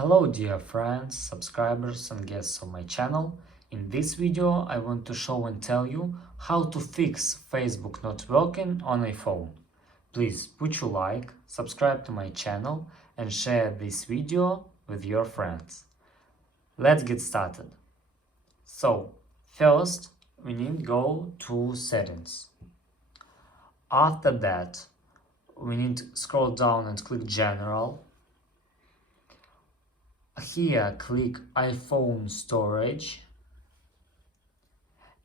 Hello dear friends, subscribers and guests of my channel. In this video I want to show and tell you how to fix Facebook not working on iPhone. Please put your like, subscribe to my channel and share this video with your friends. Let's get started. So first we need to go to settings. After that we need to scroll down and click general. Here click iPhone storage,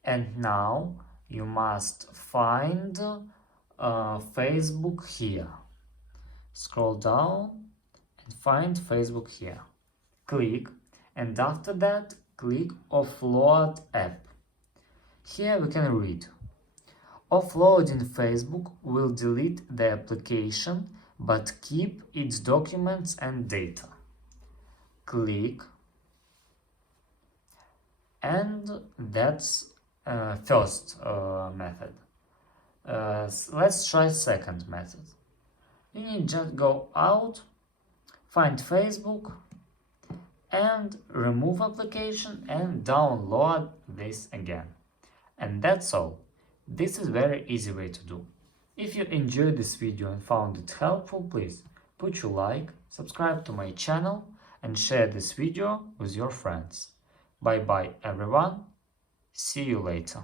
and now you must find Facebook here. Scroll down and find Facebook here. Click, and after that click offload app. Here we can read: offloading Facebook will delete the application but keep its documents and data. Click, and that's first method. Let's try second method. You need just go out, find Facebook and remove application and download this again. And that's all. This is very easy way to do. If you enjoyed this video and found it helpful, please put your like, subscribe to my channel and share this video with your friends. Bye bye everyone, see you later.